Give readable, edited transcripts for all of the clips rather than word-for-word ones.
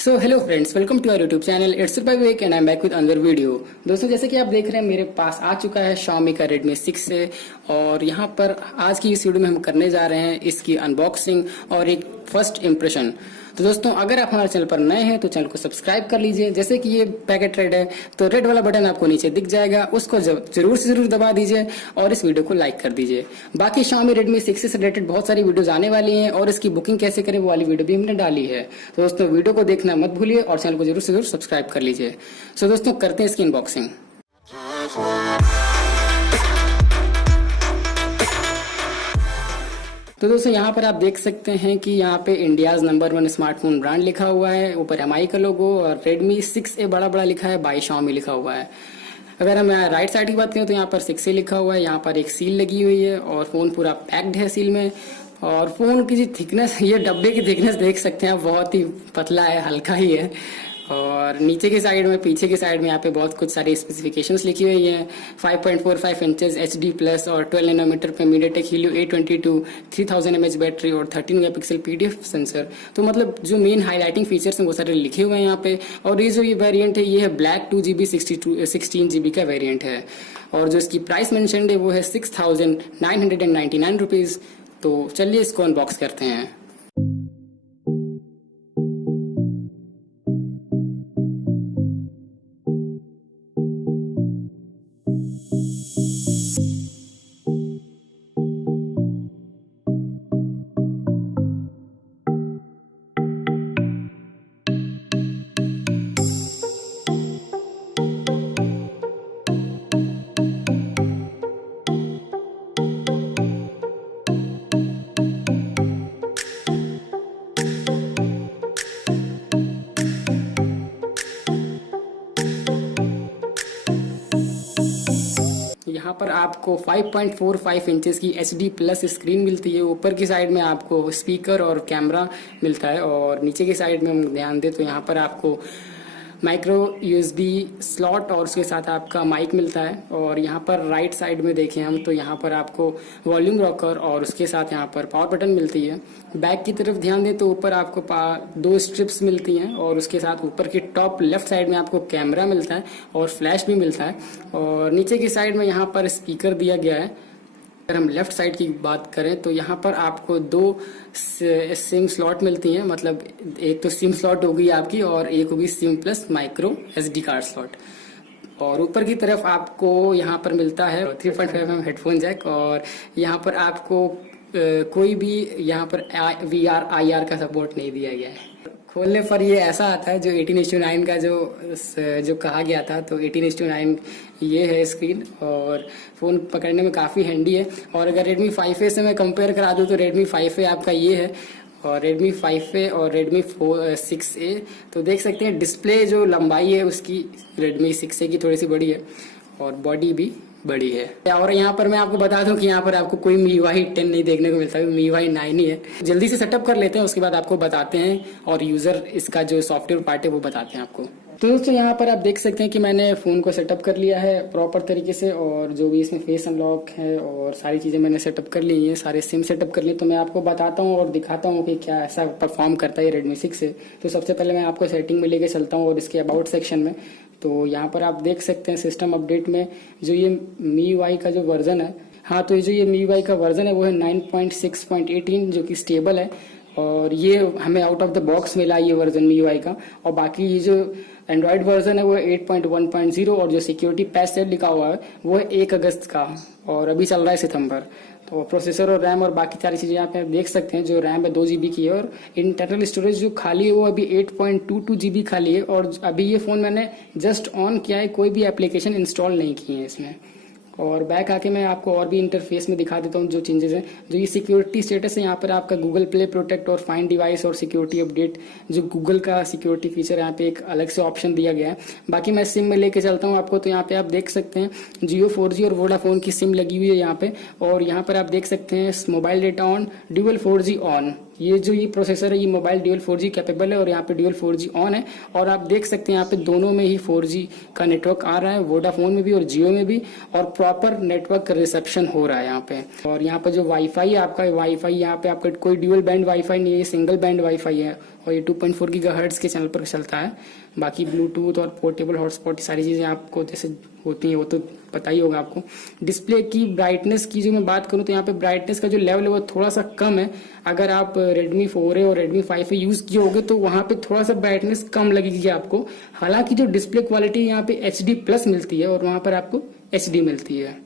So hello friends, welcome to our YouTube channel. It's Vivek and I am back with another video. दोस्तों, जैसे कि आप देख रहे हैं मेरे पास आ चुका है Xiaomi का Redmi 6 से, और यहाँ पर आज की इस वीडियो में हम करने जा रहे हैं इसकी अनबॉक्सिंग और एक फर्स्ट इम्प्रेशन। तो दोस्तों, अगर आप हमारे चैनल पर नए हैं तो चैनल को सब्सक्राइब कर लीजिए। जैसे कि ये पैकेट रेड है तो रेड वाला बटन आपको नीचे दिख जाएगा, उसको जरूर से जरूर दबा दीजिए और इस वीडियो को लाइक कर दीजिए। बाकी Xiaomi Redmi 6 से रिलेटेड बहुत सारी वीडियोस आने वाली हैं और इसकी बुकिंग कैसे करें वो वाली वीडियो भी हमने डाली है। तो दोस्तों, वीडियो को देखना मत भूलिए और चैनल को जरूर से जरूर सब्सक्राइब कर लीजिए। सो दोस्तों, करते हैं इसकी अनबॉक्सिंग। तो दोस्तों, यहाँ पर आप देख सकते हैं कि यहाँ पे इंडियाज नंबर 1 स्मार्टफोन ब्रांड लिखा हुआ है, ऊपर MI का लोगो और Redmi 6A बड़ा बड़ा लिखा है, बाय Xiaomi लिखा हुआ है। अगर हम राइट साइड की बात करें तो यहाँ पर 6A लिखा हुआ है, यहाँ पर एक सील लगी हुई है और फोन पूरा पैक्ड है सील में। और फोन की जो थिकनेस, ये डब्बे की थिकनेस देख सकते हैं, बहुत ही पतला है, हल्का ही है। और नीचे की साइड में, पीछे की साइड में यहाँ पे बहुत कुछ सारी स्पेसिफिकेशंस लिखी हुई हैं। 5.45 इंचेस HD प्लस और 12 नैनोमीटर पे MediaTek Helio A22, 3000 mAh battery और 13 मेगापिक्सल PDF सेंसर। तो मतलब जो मेन हाईलाइटिंग फीचर्स हैं वो सारे लिखे हुए हैं यहाँ पे। और ये जो ये वेरिएंट है, ये है ब्लैक 2GB 16 GB का वेरिएंट है। और जो इसकी प्राइस मेंशन्ड है वो है 6,999 रुपीज़। तो चलिए इसको अनबॉक्स करते हैं। यहाँ पर आपको 5.45 इंचेस की HD प्लस स्क्रीन मिलती है। ऊपर की साइड में आपको स्पीकर और कैमरा मिलता है और नीचे की साइड में हम ध्यान दें तो यहाँ पर आपको माइक्रो USB स्लॉट और उसके साथ आपका माइक मिलता है। और यहाँ पर राइट साइड में देखें हम तो यहाँ पर आपको वॉल्यूम रॉकर और उसके साथ यहाँ पर पावर बटन मिलती है। बैक की तरफ ध्यान दें तो ऊपर आपको 2 स्ट्रिप्स मिलती हैं और उसके साथ ऊपर की टॉप लेफ्ट साइड में आपको कैमरा मिलता है और फ्लैश भी मिलता है। और नीचे की साइड में यहाँ पर स्पीकर दिया गया है। अगर हम लेफ्ट साइड की बात करें तो यहाँ पर आपको 2 सिम स्लॉट मिलती हैं, मतलब एक तो सिम स्लॉट होगी आपकी और एक होगी SIM plus micro SD card slot. और ऊपर की तरफ आपको यहाँ पर मिलता है 3.5mm हेडफोन जैक और यहाँ पर आपको कोई भी यहाँ पर VR IR का सपोर्ट नहीं दिया गया है। खोलने पर ये ऐसा आता है जो 18:9 का जो कहा गया था, तो 18:9 ये है स्क्रीन और फ़ोन पकड़ने में काफ़ी हैंडी है। और अगर Redmi 5A से मैं कंपेयर करा दूँ तो Redmi 5A आपका ये है और Redmi 5A और Redmi 6A तो देख सकते हैं डिस्प्ले जो लंबाई है उसकी Redmi 6A की थोड़ी सी बड़ी है और बॉडी भी बड़ी है। और यहाँ पर मैं आपको बता दूं कि यहाँ पर आपको कोई MIUI 10 नहीं देखने को मिलता है, MIUI 9 ही है। जल्दी से सेटअप कर लेते हैं, उसके बाद आपको बताते हैं और यूजर इसका जो सॉफ्टवेयर पार्ट है वो बताते हैं आपको। तो दोस्तों, यहाँ पर आप देख सकते हैं कि मैंने फ़ोन को सेटअप कर लिया है प्रॉपर तरीके से और जो भी इसमें फेस अनलॉक है और सारी चीज़ें मैंने सेटअप कर ली हैं, सारे सिम सेटअप कर लिए। तो मैं आपको बताता हूँ और दिखाता हूँ कि क्या ऐसा परफॉर्म करता है Redmi 6 से। तो सबसे पहले मैं आपको सेटिंग में लेके चलता हूँ और इसके अबाउट सेक्शन में। तो यहाँ पर आप देख सकते हैं सिस्टम अपडेट में जो ये MIUI का जो वर्जन है, हाँ, तो ये जो ये MIUI का वर्जन है वो है 9.6.18 जो कि स्टेबल है। और ये हमें आउट ऑफ द बॉक्स मिला ये वर्जन MIUI का। और बाकी ये जो एंड्रॉयड वर्जन है वो है 8.1.0 और जो सिक्योरिटी पैच सेट लिखा हुआ है वो है 1 अगस्त का और अभी चल रहा है सितंबर। तो प्रोसेसर और रैम और बाकी सारी चीज़ें यहाँ पे आप देख सकते हैं। जो रैम है 2 GB की है और इंटरनल स्टोरेज जो खाली है वो अभी 8.22 GB खाली है। और अभी ये फ़ोन मैंने जस्ट ऑन किया है, कोई भी एप्लीकेशन इंस्टॉल नहीं की है इसमें। और बैक आके मैं आपको और भी इंटरफेस में दिखा देता हूँ जो चेंजेस हैं। जो ये सिक्योरिटी स्टेटस है, यहाँ पर आपका गूगल प्ले प्रोटेक्ट और फाइंड डिवाइस और सिक्योरिटी अपडेट, जो गूगल का सिक्योरिटी फीचर यहाँ पे एक अलग से ऑप्शन दिया गया है। बाकी मैं सिम में लेके चलता हूँ आपको, तो यहाँ पे आप देख सकते हैं जियो 4G और वोडाफोन की सिम लगी हुई है यहाँ पे। और यहाँ पर आप देख सकते हैं mobile data on, dual 4G on. ये जो ये प्रोसेसर है ये मोबाइल ड्यूअल 4G कैपेबल है और यहाँ पे ड्यूअल 4G ऑन है। और आप देख सकते हैं यहाँ पे दोनों में ही 4G का नेटवर्क आ रहा है, वोडाफोन में भी और जियो में भी, और प्रॉपर नेटवर्क रिसेप्शन हो रहा है यहाँ पे। और यहाँ पे जो वाईफाई है आपका, वाईफाई यहाँ पे आपका कोई ड्यूअल बैंड वाईफाई नहीं है, सिंगल बैंड वाईफाई है। और ये 2.4 गीगाहर्ट्ज के चैनल पर चलता है। बाकी ब्लूटूथ और पोर्टेबल हॉटस्पॉट सारी चीज़ें आपको जैसे होती हैं वो तो पता ही होगा आपको। डिस्प्ले की ब्राइटनेस की जो मैं बात करूं तो यहाँ पे ब्राइटनेस का जो लेवल है वो थोड़ा सा कम है। अगर आप Redmi 4A और Redmi 5A यूज़ किए होगे तो वहाँ पे थोड़ा सा ब्राइटनेस कम लगेगी आपको। हालांकि जो डिस्प्ले क्वालिटी यहाँ पे HD+ मिलती है और वहाँ पर आपको HD मिलती है।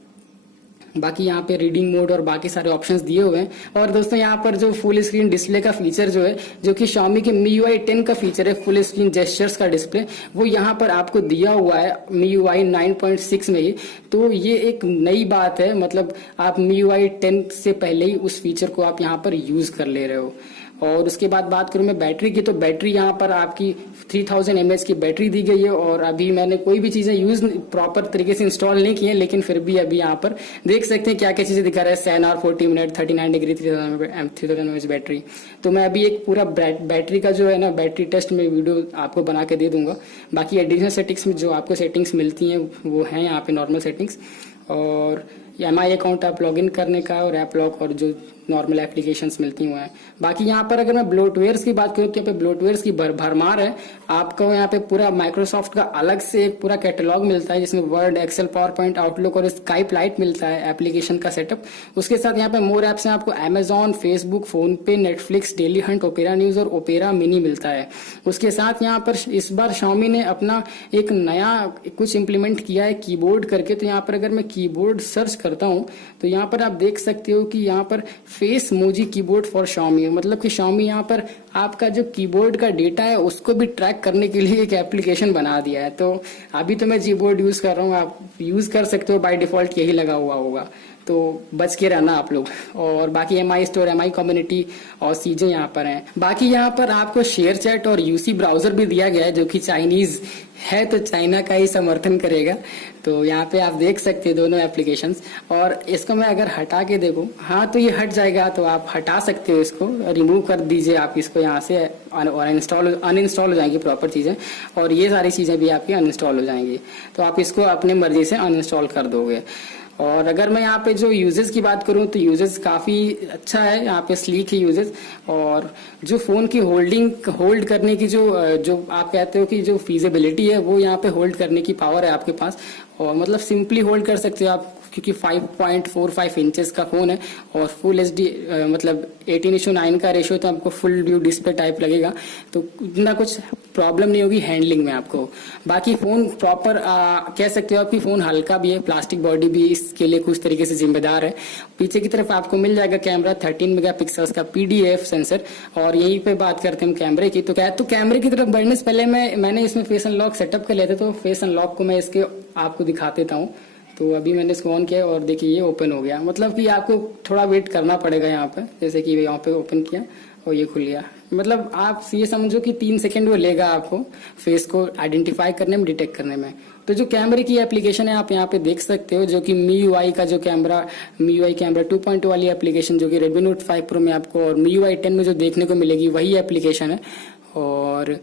बाकी यहाँ पे रीडिंग मोड और बाकी सारे ऑप्शंस दिए हुए हैं। और दोस्तों यहाँ पर जो फुल स्क्रीन डिस्प्ले का फीचर जो है, जो कि Xiaomi के MIUI 10 का फीचर है, फुल स्क्रीन जेस्चर्स का डिस्प्ले, वो यहाँ पर आपको दिया हुआ है MIUI 9.6 में ही। तो ये एक नई बात है, मतलब आप MIUI 10 से पहले ही उस फीचर को आप यहाँ पर यूज कर ले रहे हो। और उसके बाद बात करूं मैं बैटरी की, तो बैटरी यहाँ पर आपकी 3000 mAh की बैटरी दी गई है। और अभी मैंने कोई भी चीजें यूज प्रॉपर तरीके से इंस्टॉल नहीं की है, लेकिन फिर भी अभी यहाँ पर देख सकते हैं क्या क्या चीजें दिखा रहा है। 7 hour 40 minute 39 degree 3000 mAh battery. तो मैं अभी एक पूरा बैटरी का जो है ना बैटरी टेस्ट में वीडियो आपको बना के दे दूंगा। बाकी एडिशनल सेटिंग्स में जो आपको सेटिंग्स मिलती हैं वो हैं यहाँ पे नॉर्मल सेटिंग्स, और MI अकाउंट आप लॉगिन करने का, और ऐप लॉक, और जो नॉर्मल एप्लीकेशंस मिलती हुए हैं। बाकी यहाँ पर अगर मैं ब्लोटवेयर्स की बात करूँ तो यहाँ पे ब्लोटवेयर्स की भरमार है। आपको यहाँ पे पूरा माइक्रोसॉफ्ट का अलग से एक पूरा कैटलॉग मिलता है जिसमें Word, Excel, PowerPoint, Outlook और स्काइप लाइट मिलता है एप्लीकेशन का सेटअप। उसके साथ यहाँ पे मोर एप्स हैं, आपको अमेजॉन, फेसबुक, फोन पे, Netflix, daily Hunt, opera news और ओपेरा मिनी मिलता है। उसके साथ यहाँ पर इस बार Xiaomi ने अपना एक नया कुछ इम्प्लीमेंट किया है कीबोर्ड करके। तो यहाँ पर अगर मैं कीबोर्ड सर्च करता हूँ तो यहाँ पर आप देख सकते हो कि यहाँ पर Facemoji keyboard for Xiaomi, मतलब कि Xiaomi यहाँ पर आपका जो कीबोर्ड का डेटा है उसको भी ट्रैक करने के लिए एक एप्लीकेशन बना दिया है। तो अभी तो मैं कीबोर्ड यूज कर रहा हूँ, आप यूज कर सकते हो, बाय डिफॉल्ट यही लगा हुआ होगा, तो बच के रहना आप लोग। और बाकी MI स्टोर, MI कम्युनिटी और चीजें यहाँ पर हैं। बाकी यहाँ पर आपको शेयर चैट और UC ब्राउजर भी दिया गया है जो कि चाइनीज है, तो चाइना का ही समर्थन करेगा। तो यहाँ पे आप देख सकते हैं दोनों एप्लीकेशंस। और इसको मैं अगर हटा के देखूं, हाँ तो ये हट जाएगा, तो आप हटा सकते हो, इसको रिमूव कर दीजिए आप इसको यहाँ से, और अनइंस्टॉल हो जाएंगी प्रॉपर चीजें, और ये सारी चीजें भी आपकी अनइंस्टॉल हो जाएंगी। तो आप इसको अपने मर्जी से अनइंस्टॉल कर दोगे। और अगर मैं यहाँ पे जो यूजेस की बात करूँ तो यूजेस काफी अच्छा है, यहाँ पे स्लीक है यूजेस। और जो फोन की होल्ड करने की जो आप कहते हो कि जो फीजिबिलिटी है, वो यहाँ पे होल्ड करने की पावर है आपके पास, और मतलब सिंपली होल्ड कर सकते हो आप, क्योंकि 5.45 इंचेस का फोन है और फुल HD मतलब 18:9 का रेशियो, तो आपको फुल व्यू डिस्प्ले टाइप लगेगा, तो इतना कुछ प्रॉब्लम नहीं होगी हैंडलिंग में आपको। बाकी फोन प्रॉपर कह सकते हो आपकी फोन हल्का भी है, प्लास्टिक बॉडी भी इसके लिए कुछ तरीके से जिम्मेदार है। पीछे की तरफ आपको मिल जाएगा कैमरा 13 मेगापिक्सल्स का PDF सेंसर। और यहीं पे बात करते हैं हम कैमरे की, तो कैमरे की तरफ बढ़ने से पहले मैंने इसमें फेस अनलॉक सेटअप कर लिया था, तो फेस अनलॉक को मैं इसके आपको दिखा देता हूँ। तो अभी मैंने इसको ऑन किया और देखिए ये ओपन हो गया, मतलब कि आपको थोड़ा वेट करना पड़ेगा यहाँ पे, जैसे कि यहाँ पे ओपन किया और ये खुल गया। मतलब आप ये समझो कि 3 सेकंड वो लेगा आपको फेस को आइडेंटिफाई करने में, डिटेक्ट करने में। तो जो कैमरे की एप्लीकेशन है आप यहाँ पे देख सकते हो, जो कि MIUI का जो MIUI कैमरा 2.2 वाली एप्लीकेशन, जो कि Redmi Note 5 Pro में आपको और MIUI 10 में जो देखने को मिलेगी वही एप्लीकेशन है। और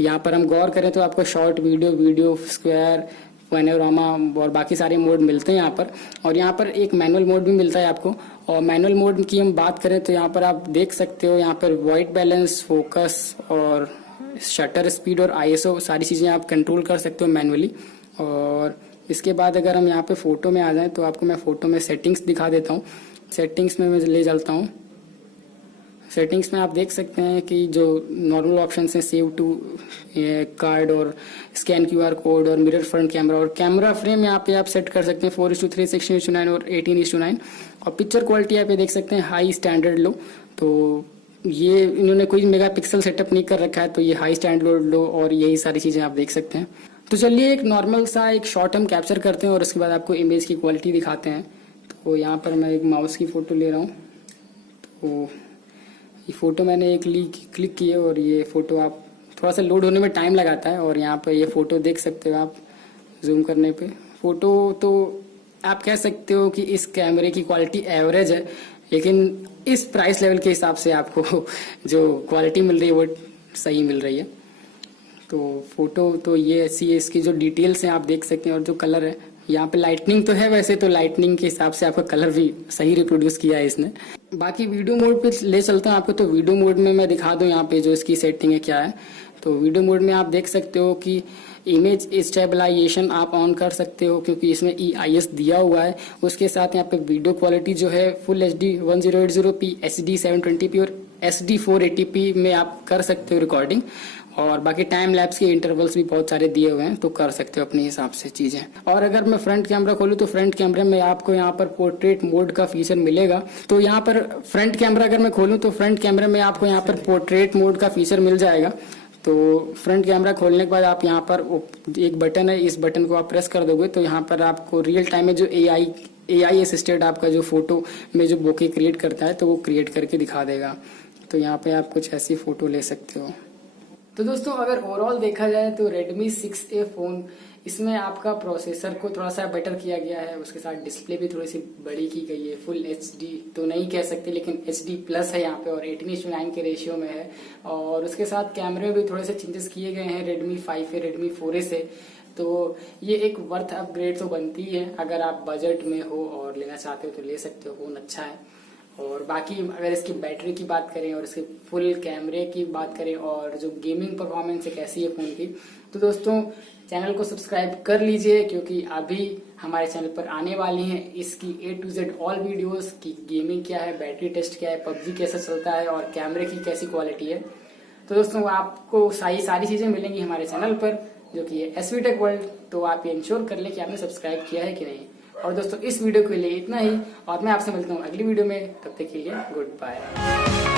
यहाँ पर हम गौर करें तो आपको शॉर्ट वीडियो, स्क्वायर, पैनोरामा और बाकी सारे मोड मिलते हैं यहाँ पर। और यहाँ पर एक मैनुअल मोड भी मिलता है आपको। और मैनुअल मोड की हम बात करें तो यहाँ पर आप देख सकते हो, यहाँ पर वाइट बैलेंस, फोकस और शटर स्पीड और ISO सारी चीज़ें आप कंट्रोल कर सकते हो मैनुअली। और इसके बाद अगर हम यहाँ पे फोटो में आ जाएं तो आपको मैं फोटो में सेटिंग्स दिखा देता हूँ। सेटिंग्स में मैं ले चलता हूँ। सेटिंग्स में आप देख सकते हैं कि जो नॉर्मल ऑप्शन हैं, सेव टू कार्ड और स्कैन QR कोड और मिरर फ्रंट कैमरा, और कैमरा फ्रेम यहाँ पे आप सेट कर सकते हैं 4:3, 16:9 और 18:9। और पिक्चर क्वालिटी यहाँ पे देख सकते हैं हाई, स्टैंडर्ड, लो। तो ये इन्होंने कोई मेगापिक्सल सेटअप नहीं कर रखा है, तो ये हाई, स्टैंडर्ड, लो और यही सारी चीजें आप देख सकते हैं। तो चलिए एक नॉर्मल सा एक शॉर्ट हम कैप्चर करते हैं और उसके बाद आपको इमेज की क्वालिटी दिखाते हैं। तो यहाँ पर मैं एक माउस की फोटो ले रहा हूँ। तो ये फोटो मैंने एक क्लिक की है और ये फोटो आप थोड़ा सा लोड होने में टाइम लगाता है। और यहाँ पर ये फोटो देख सकते हो आप जूम करने पे। फोटो तो आप कह सकते हो कि इस कैमरे की क्वालिटी एवरेज है, लेकिन इस प्राइस लेवल के हिसाब से आपको जो क्वालिटी मिल रही है वो सही मिल रही है। तो फोटो तो ये ऐसी है, इसकी जो डिटेल्स हैं आप देख सकते हैं। और जो कलर है यहाँ पे लाइटनिंग तो है, वैसे तो लाइटनिंग के हिसाब से आपका कलर भी सही रिप्रोड्यूस किया है इसने। बाकी वीडियो मोड पे ले चलता हूँ आपको। तो वीडियो मोड में मैं दिखा दूँ यहाँ पे जो इसकी सेटिंग है क्या है। तो वीडियो मोड में आप देख सकते हो कि इमेज स्टेबलाइजेशन आप ऑन कर सकते हो क्योंकि इसमें EIS दिया हुआ है। उसके साथ यहाँ पे वीडियो क्वालिटी जो है full HD 1080p, HD 720p और SD 480p में आप कर सकते हो रिकॉर्डिंग। और बाकी टाइम लैप्स के इंटरवल्स भी बहुत सारे दिए हुए हैं, तो कर सकते हो अपने हिसाब से चीजें। और अगर मैं फ्रंट कैमरा खोलूँ तो फ्रंट कैमरे में आपको यहाँ पर पोर्ट्रेट मोड का फीचर मिलेगा। तो यहाँ पर फ्रंट कैमरा अगर मैं खोलूँ तो फ्रंट कैमरे में आपको यहाँ पर पोर्ट्रेट मोड का फीचर मिल जाएगा। तो फ्रंट कैमरा खोलने के बाद आप यहाँ पर एक बटन है, इस बटन को आप प्रेस कर दोगे तो यहाँ पर आपको रियल टाइम में जो AI असिस्टेड आपका जो फोटो में जो बोके क्रिएट करता है तो वो क्रिएट करके दिखा देगा। तो यहाँ पे आप कुछ ऐसी फोटो ले सकते हो। तो दोस्तों अगर ओवरऑल देखा जाए तो Redmi 6A फोन, इसमें आपका प्रोसेसर को थोड़ा सा बेटर किया गया है, उसके साथ डिस्प्ले भी थोड़ी सी बड़ी की गई है। फुल HD तो नहीं कह सकते लेकिन HD प्लस है यहाँ पे और 18:9 के रेशियो में है। और उसके साथ कैमरे में भी थोड़े से चेंजेस किए गए हैं Redmi 5A, Redmi 4A से। तो ये एक वर्थ अपग्रेड तो बनती है, अगर आप बजट में हो और लेना चाहते हो तो ले सकते हो, फोन अच्छा है। और बाकी अगर इसकी बैटरी की बात करें और इसके फुल कैमरे की बात करें और जो गेमिंग परफॉर्मेंस है कैसी है फोन की, तो दोस्तों चैनल को सब्सक्राइब कर लीजिए क्योंकि अभी हमारे चैनल पर आने वाली हैं इसकी A to Z all videos की गेमिंग क्या है, बैटरी टेस्ट क्या है, PUBG कैसा चलता है और कैमरे की कैसी क्वालिटी है। तो दोस्तों आपको सारी चीजें मिलेंगी हमारे चैनल पर जो कि है SV Tech World। तो आप ये इंश्योर कर लें कि आपने सब्सक्राइब किया है कि नहीं। और दोस्तों इस वीडियो के लिए इतना ही और मैं आपसे मिलता हूँ अगली वीडियो में, तब तक के लिए गुड बाय।